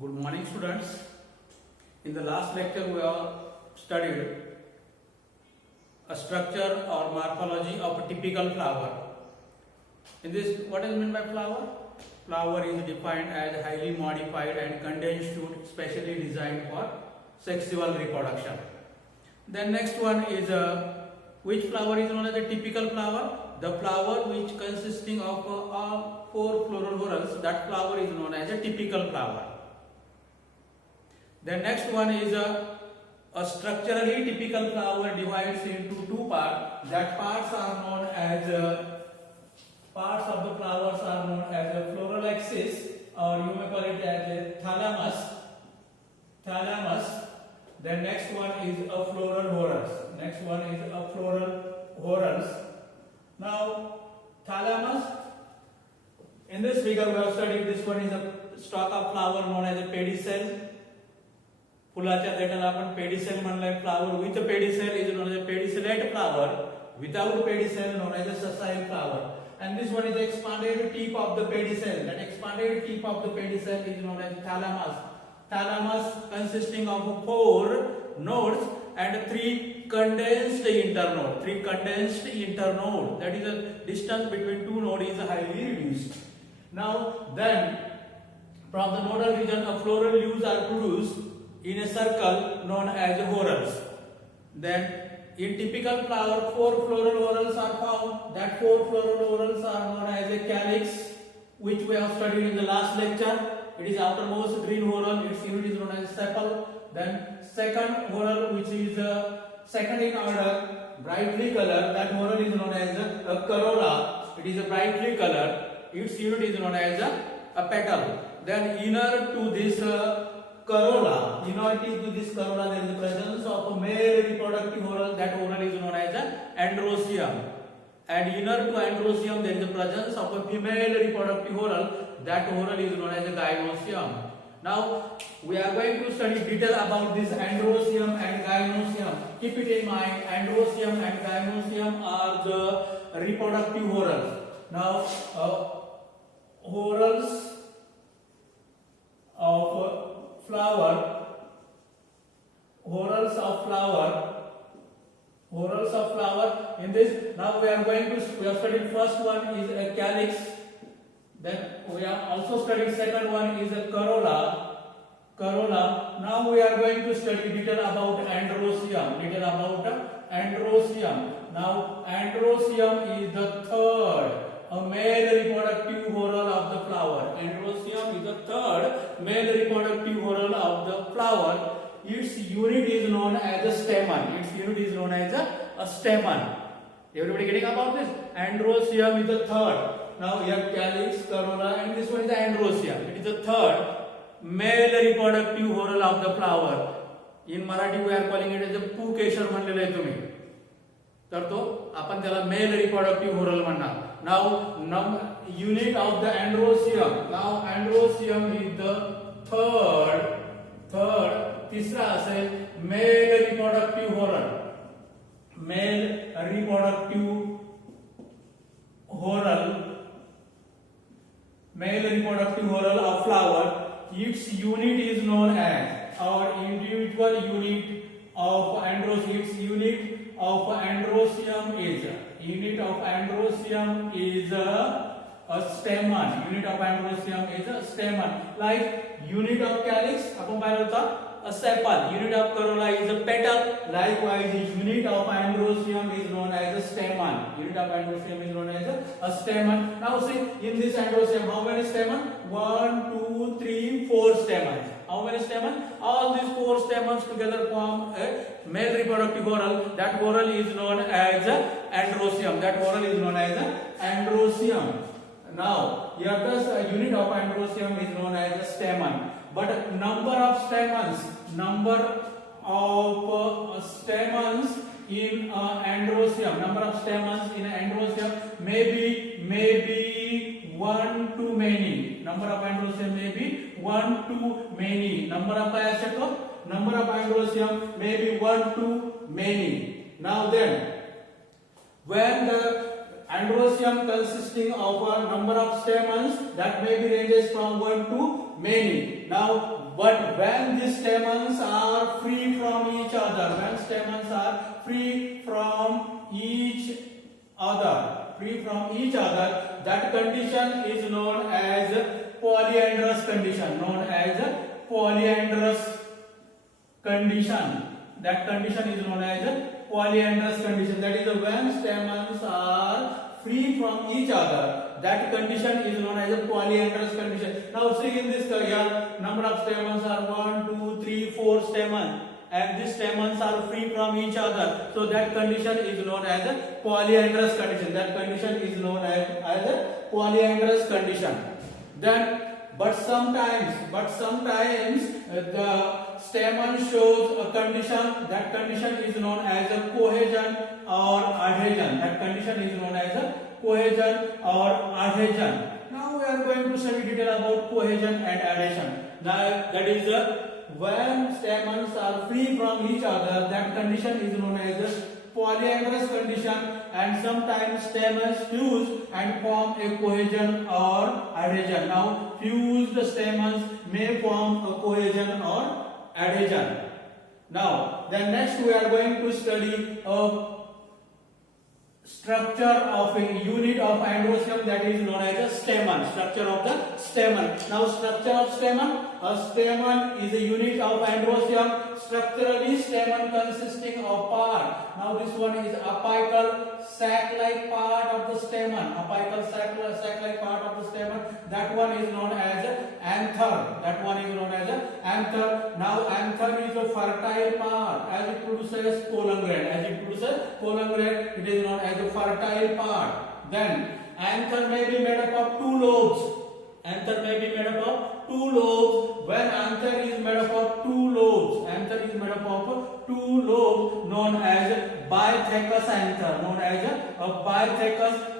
Good morning, students. In the last lecture, we have studied a structure or morphology of a typical flower. In this, what is meant by flower? Flower is defined as highly modified and condensed shoot specially designed for sexual reproduction. Then next one is which flower is known as a typical flower? The flower which consisting of all four floral whorls, that flower is known as a typical flower. The next one is a structurally typical flower divides into two parts. That parts are known as parts of the flowers are known as a floral axis, or you may call it as a thalamus. Thalamus. The next one is a floral whorls. Next one is a floral whorls. Now, thalamus. In this figure, we have studied this one is a stalk of flower known as a pedicel. फुलाच्या देठाला आपण pedicel म्हणलाय. Flower with pedicel is known as pedicellate flower. Without pedicel known as a sessile flower. And this one is the expanded tip of the pedicel. That expanded tip of the pedicel is known as thalamus. Thalamus consisting of 4 nodes and 3 condensed internode. 3 condensed internode. That is the distance between 2 nodes is highly reduced. Now then, from the nodal region, a floral leaves are produced in a circle known as whorls. Then in typical flower, 4 floral whorls are found. That 4 floral whorls are known as a calyx, which we have studied in the last lecture. It is outermost green whorl. Its unit is known as sepal. Then second whorl, which is second in order, brightly colored. That whorl is known as a corolla. It is a brightly colored. Its unit is known as a petal. Then inner to this corolla, inner to this corolla, there is the presence of a male reproductive whorl. That whorl is known as androecium. And inner to androecium, there is the presence of a female reproductive whorl. That whorl is known as a gynoecium. Now we are going to study detail about this androecium and gynoecium. Keep it in mind, androecium and gynoecium are the reproductive whorls. Now whorls of flower, whorls of flower. In this, now we are studied first one is a calyx. Then we have also studied second one is a corolla. Now we are going to study detail about androecium. Now androecium is the third, a male reproductive whorl of the flower. Androecium is the third male reproductive whorl of the flower. Its unit is known as a stamen. Everybody getting about this? Androecium is the third. Now we have calyx, corolla, and this one is the androecium. It is the third male reproductive whorl of the flower. In Marathi we are calling it as a पुकेशर म्हणलेलं आहे तुम्ही. तर तो आपण त्याला male reproductive whorl म्हणणार. Now unit of the androecium. Now androecium is the third. तिसरा असेल male reproductive whorl. Male reproductive whorl of flower. Its unit is known as, our individual unit of androecium. Its unit of androecium is a stamen. Unit of androecium is a stamen. Like unit of calyx, आपण पाहिलं होतं a sepal. Unit of corolla is a petal. Likewise, the unit of androecium is known as a stamen. Now see, in this androecium, how many stamens? 1, 2, 3, 4 stamens. How many stamens? All these 4 stamens together form a male reproductive whorl. That whorl is known as androecium. Now, here the unit of androecium is known as a stamen. But number of stamens in androecium, may be one too many. Number of androecium may be one too many. Number of androecium may be one too many. Now then, when the Androecium consisting of a number of stamens that may be ranges from one to many. Now, but when these stamens are free from each other, when stamens are free from each other, that condition is known as polyandrous condition. That condition is known as polyandrous condition. That is when stamens are free from each other. That condition is known as a polyandrous condition. Now see in this here, number of stamens are 1, 2, 3, 4 stamens, and these stamens are free from each other. So that condition is known as a polyandrous condition. That condition is known as a polyandrous condition. Then, but sometimes the stamen shows a condition. That condition is known as a cohesion or adhesion. That condition is known as a cohesion or adhesion. Now we are going to study detail about cohesion and adhesion. Now that is when stamens are free from each other, that condition is known as a polyandrous condition, and sometimes stamens fuse and form a cohesion or adhesion. Now fused stamens may form a cohesion or adhesion. Now then next we are going to study a structure of a unit of androecium, that is known as a stamen. Structure of the stamen. Now structure of stamen. A stamen is a unit of androecium. Structurally, stamen consisting of part. Now this one is apical sac-like part of the stamen. Apical sac-like part of the stamen. That one is known as anther. Now anther is a fertile part as it produces pollen grain. It is known as a fertile part. Then anther may be made up of two lobes. When anther is made up of two lobes, known as bitheccus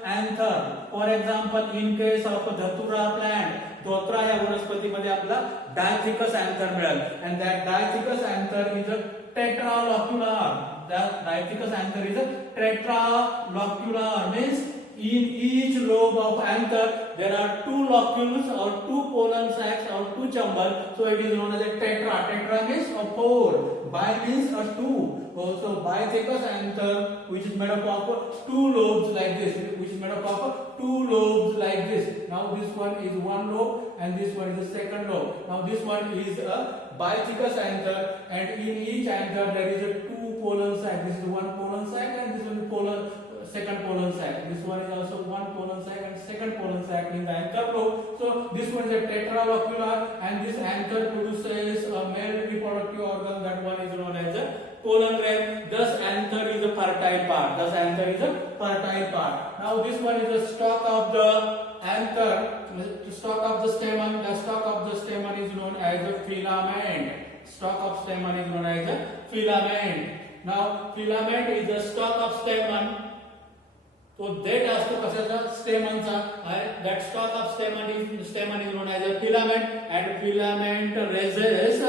anther. For example, in case of dhatura plant, धोत्रा या वनस्पतीमध्ये आपला diathecus anther मिळेल, and that diathecus anther is a tetralocular. That diathecus anther is a tetralocular, means in each lobe of anther there are two locules or two pollen sacs or two chambers, so it is known as a tetra. Tetra means a four, bi means a two. So bitheccus anther, which is made up of two lobes like this, Now this one is one lobe and this one is the second lobe. Now this one is a bitheccus anther, and in each anther there is a two pollen sac. This is one pollen sac and this one second pollen sac. This one is also one pollen sac and second pollen sac in the anther lobe. So this one is a tetralocular, and this anther produces a male reproductive organ. That one is known as a pollen grain. Thus anther is a fertile part. Now this one is the stalk of the anther, stalk of the stamen. The stalk of the stamen is known as a filament. Now filament is the stalk of stamen. तो देठ असतो कशाचा, स्टेमनचा. That stalk of stamen is known as a filament, and filament raises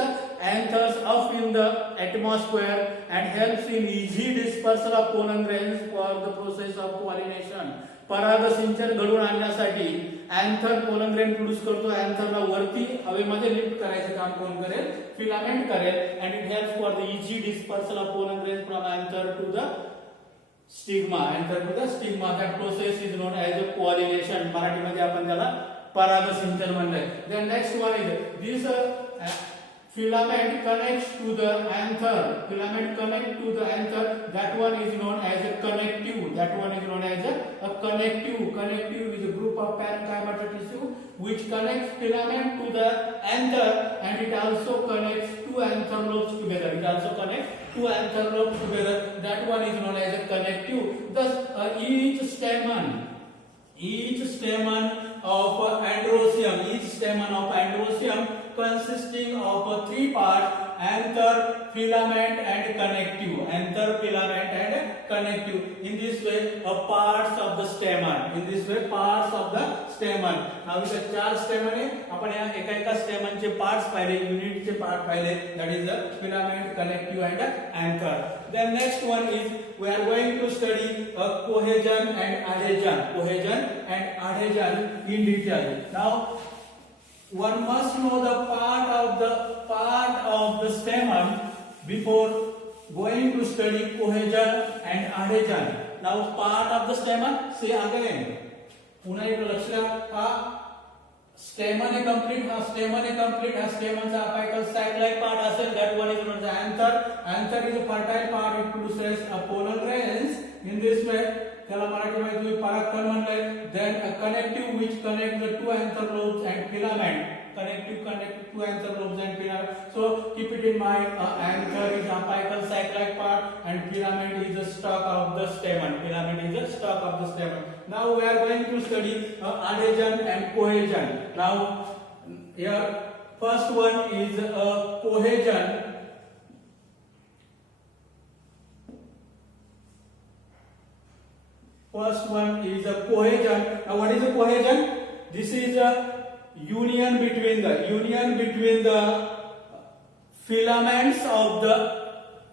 anthers up in the atmosphere and helps in easy dispersal of pollen grains for the process of pollination. परागसिंचन घडवून आणण्यासाठी anther pollen grain produce करतो. अँथरला वरती हवेमध्ये lift करायचं काम कोण करेल, filament करेल, and it helps for the easy dispersal of pollen grains from anther to the stigma. That process is known as a pollination. मराठीमध्ये आपण त्याला परागसिंचन म्हणलंय. Then next one is this filament connects to the anther. That one is known as a connective. Connective is a group of parenchyma tissue which connects filament to the anther, and it also connects two anther lobes together. That one is known as a connective. Thus each stamen of androecium consisting of three parts: anther, filament and connective. In this way, parts of the stamen. Now इथे चार स्टेमन आहे. आपण या एका स्टेमनचे parts पाहिले, युनिटचे part पाहिले. That is the filament, connective and anther. Then next one is we are going to study cohesion and adhesion. Cohesion and adhesion in detail. Now, one must know the part of the stamen before going to study cohesion and adhesion. Now, part of the stamen. See again. पुन्हा एक लक्ष द्या. Stamen is complete. Stamen is complete. Stamen apical sac-like part असेल. That one is known as anther. Anther is a fertile part. It produces a pollen grains. In this way, त्याला मराठीमध्ये तुम्ही परागकण म्हणले. Then a connective which connects the two anther lobes and filament. Connective connect two anther lobes and filament. So keep it in mind. Anther is apical sac-like part and filament is the stalk of the stamen. Filament is the stalk of the stamen. Now we are going to study adhesion and cohesion. Now here first one is cohesion. First one is a cohesion. Now what is a cohesion? This is a union between the filaments of the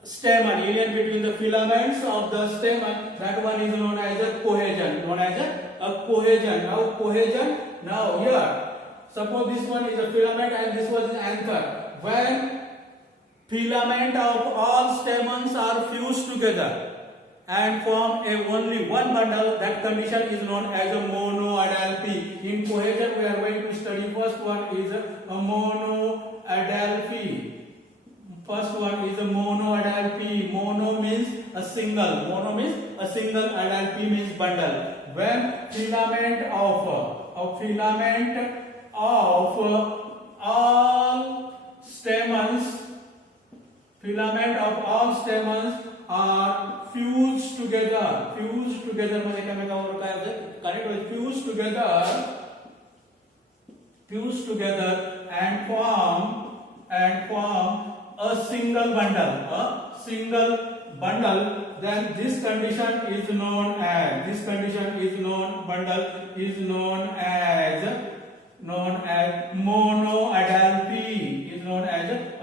stamen. Union between the filaments of the stamen. That one is known as a cohesion. Known as a cohesion. Now cohesion. Now here, suppose this one is a filament and this one is anther. When filament of all stamens are fused together and form only one bundle, that condition is known as a monoadelphy. In cohesion, we are going to study first one is a monoadelphy. First one is a monoadelphy. Mono means a single. Mono means a single. Adelphy means bundle. When filament of all stamens, are fused together. Fused together मध्ये काय होता है? Connect with fused together and form a single bundle. Then this condition is known as monoadelphy. Is known as a monoadelphy. Is known as a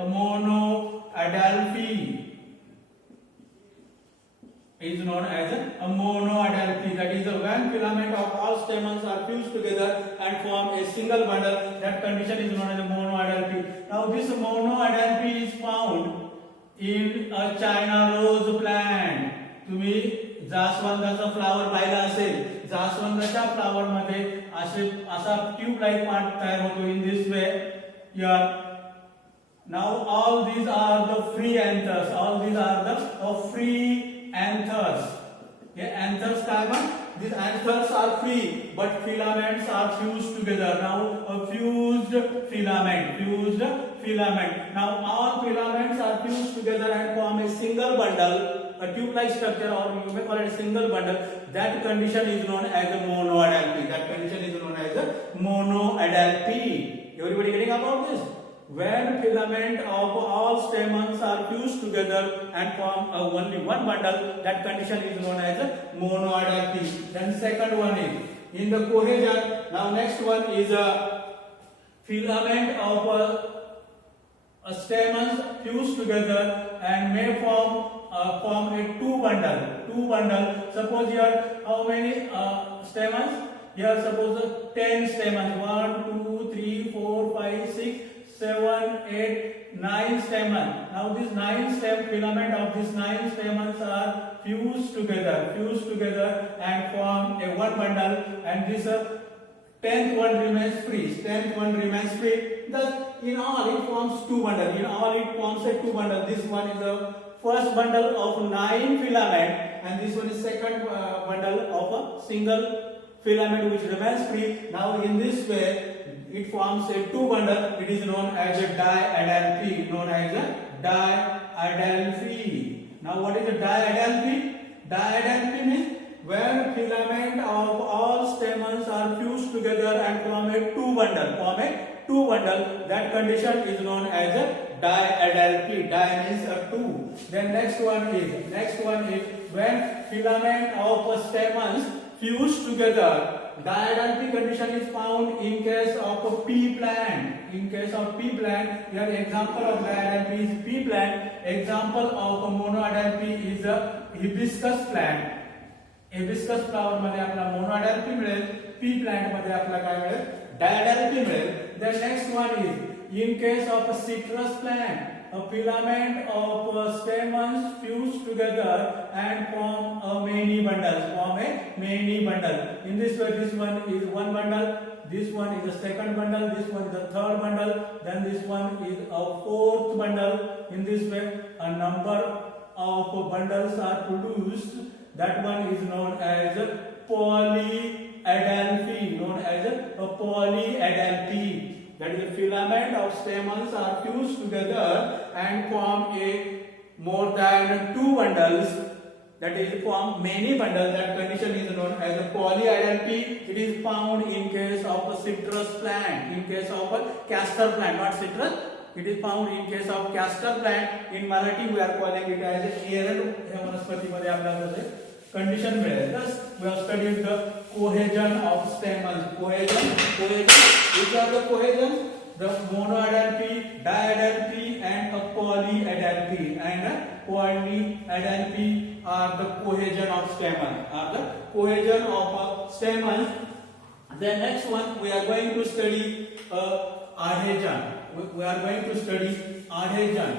monoadelphy. That is when filament of all stamens are fused together and form a single bundle. That condition is known as a monoadelphy. Now this monoadelphy is found in a China rose plant. तुम्ही जास्वंदाचा flower पाहिला असेल. जास्वंदाच्या flower मध्ये असा tube like part तयार होतो. In this way, now all these are the free anthers. All these are the free anthers. Anthers carbon. These anthers are free, but filaments are fused together. Now a fused filament. Now all filaments are fused together and form a single bundle, a tube-like structure, or you may call it a single bundle. That condition is known as a monoadelphy. Everybody getting about this? When filament of all stamens are fused together and form only one bundle, that condition is known as a monoadelphy. Then second one is in the cohesion. Now next one is a filament of stamens fused together and may form a two bundle. Suppose here how many stamens? Here suppose 10 stamens. 1, 2, 3, 4, 5, 6, 7, 8, 9 stamens. Now these 9 filament of these 9 stamens are fused together and form a one bundle, and this 10th one remains free. Thus in all it forms two bundles. Two bundles. This one is the first bundle of 9 filament, and this one is second bundle of a single filament which remains free. Now in this way it forms a two bundle. It is known as a diadelphy. Now what is a diadelphy? Diadelphy means when filament of all stamens are fused together and form a two bundle. That condition is known as a diadelphy. Di means a two. Then next one is when filament of stamens fused together diadelphy condition is found in case of a pea plant. In case of pea plant, your example of diadelphy is pea plant. Example of monoadelphy is a hibiscus plant. Hibiscus flower मध्ये आपला मोनोडाल्फी मिळेल, P plant मध्ये आपला काय मिळेल, डायडाल्फी मिळेल. The next one is in case of a citrus plant a filament of stamens fused together and form a many bundle. In this way, this one is one bundle, this one is the second bundle, this one is the third bundle, then this one is a fourth bundle. In this way, a number of bundles are produced. That one is known as polyadelphy. That is, the filament of stamens are fused together and form a more than two bundles. That is, form many bundles. That condition is known as a polyadelphy. It is found in case of a citrus plant, in case of a castor plant, not citrus. It is found in case of castor plant. In Marathi we are calling it as एरंड. या वनस्पतीमध्ये आपल्याला जसे condition मिळेल. Thus we have studied the cohesion of stamens. Cohesion. Which are the cohesions? The monoadelphy, diadelphy, and a polyadelphy. And polyadelphy are the cohesion of stamens. The next one we are going to study adhesion. We are going to study adhesion.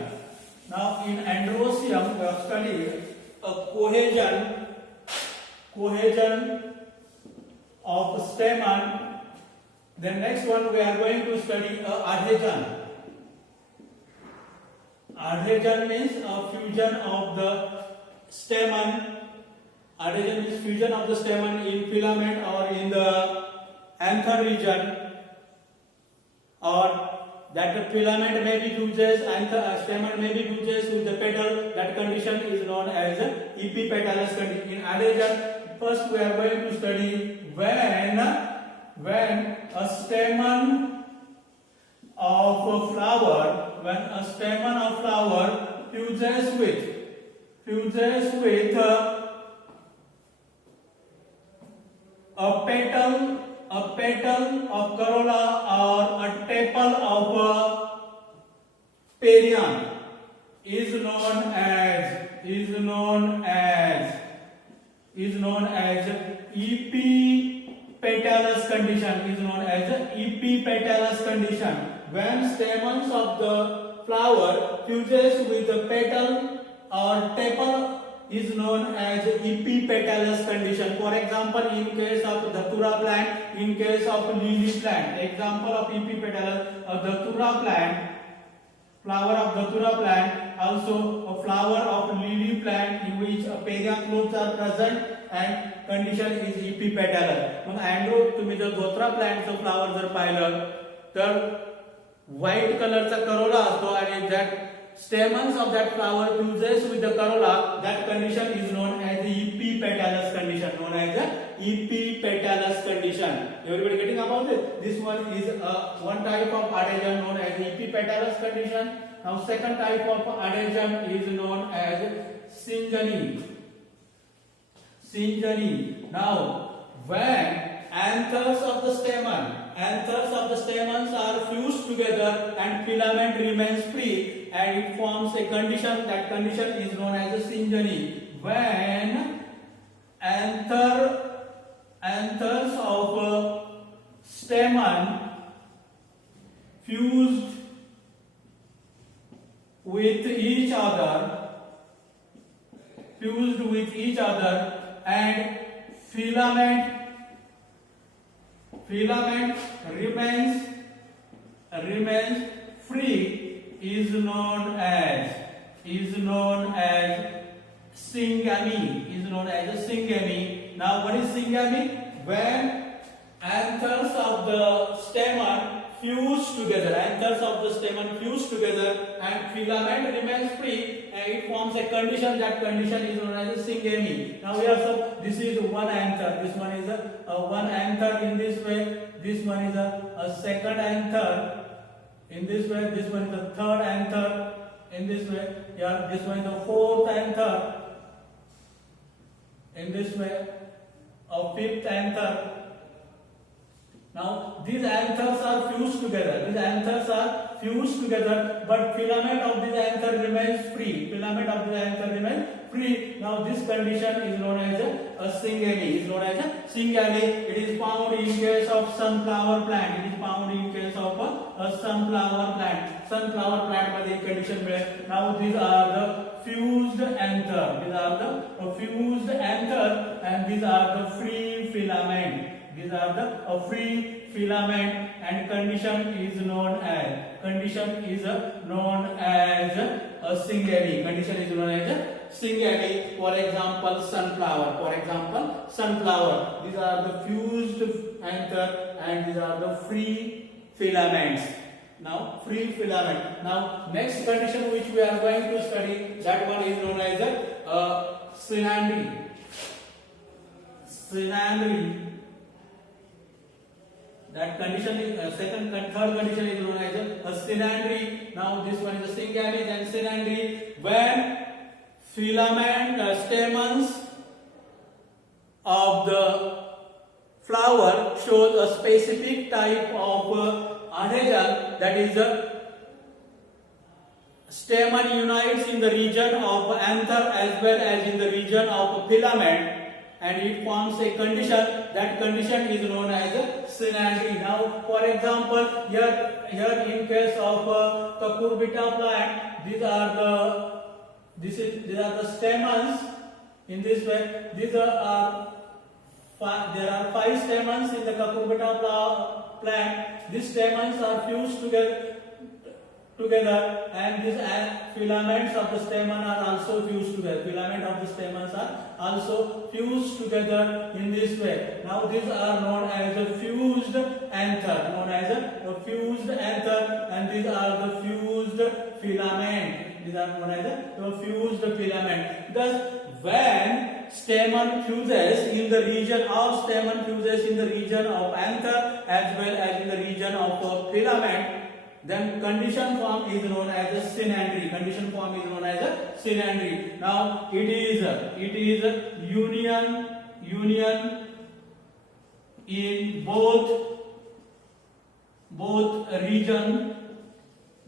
Now in Androecium we have studied a cohesion of stamen. The next one we are going to study adhesion. Adhesion means a fusion of the stamen. Adhesion means fusion of the stamen in filament or in the anther region, or that the filament may be fuses and the stamen may be fuses with the petal. That condition is known as epipetalous condition. In adhesion, first we are going to study when a stamen of a flower fuses with a petal of corolla or a tepal of perianth is known as epipetalous condition. When stamens of the flower fuses with the petal or tepal is known as epipetalous condition. For example, in case of Datura plant, in case of lily plant. Example of epipetalous Datura plant, flower of Datura plant, also a flower of lily plant in which a perianth lobes are present and condition is epipetalous. मग अँड्रो तुम्ही जर धोत्रा प्लांटचं flower जर पाहिलं तर white कलरचा Corolla असतो आणि that stamens of that flower fuses with the corolla. That condition is known as the epipetalous condition. Everybody getting about it? This one is one type of adhesion known as epipetalous condition. Now second type of adhesion is known as syngeny. Now when anthers of the stamens are fused together and filament remains free and it forms a condition. That condition is known as a syngeny. When anthers of a stamen fused with each other and filament remains free is known as syngamy. Now what is syngamy? When anthers of the stamen fuse together and filament remains free and it forms a condition. That condition is known as syngamy. Now we have some. This is one anther. This one is one anther in this way. This one is a second anther in this way. This one is the third anther in this way. Yeah, this one is the fourth anther in this way. A fifth anther Now these anthers are fused together. These anthers are fused together, but filament of this anther remains free. Filament of this anther remains free. Now this condition is known as a syngamy. Is known as a syngamy. It is found in case of sunflower plant. It is found in case of a sunflower plant. Sunflower plant मध्ये condition मिळेल. Now these are the fused anther. These are the fused anther, and these are the free filament. These are the free filament, and condition is known as a syngamy. Condition is known as a syngamy. For example, sunflower. For example, sunflower. These are the fused anther, and these are the free filaments. Now, free filament. Now, next condition which we are going to study, that one is known as a synandry. Synandry. That condition is third condition is known as a synandry. Now this one is a syngamy, then synandry. When filament stamens of the flower shows a specific type of adhesion, that is stamen unites in the region of anther as well as in the region of filament, and it forms a condition. That condition is known as a synandry. Now, for example, here in case of cucurbita plant, these are the stamens. In this way, there are 5 stamens in the cucurbita plant. These stamens are fused together, and these filaments of the stamen are also fused together. Filament of the stamens are also fused together in this way. Now these are known as a fused anther. Known as a fused anther, and these are the fused filament. These are known as a fused filament. Thus, when stamen fuses in the region of anther as well as in the region of filament, then condition form is known as a synandry. Condition form is known as a synandry. Now it is union in both region,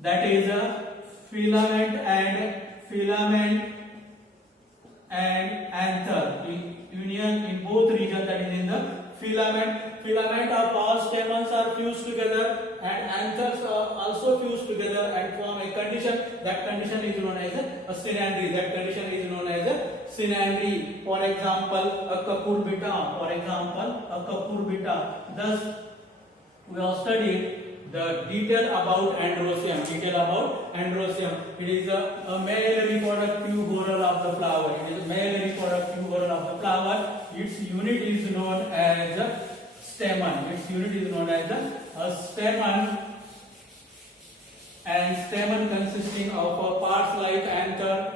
that is a filament and anther. Union in both region, that is in the filament of all stamens are fused together, and anthers are also fused together and form a condition. That condition is known as a synandry. That condition is known as a synandry. For example, a cucurbita. Thus, we have studied the detail about androecium. It is a male reproductive whorl of the flower. Its unit is known as a stamen. A stamen, and stamen consisting of parts like anther.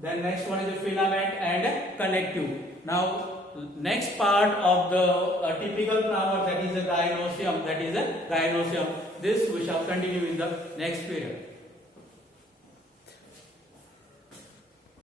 Then next one is a filament and connective. Now, next part of the typical flower, that is a gynoecium. This we shall continue in the next period.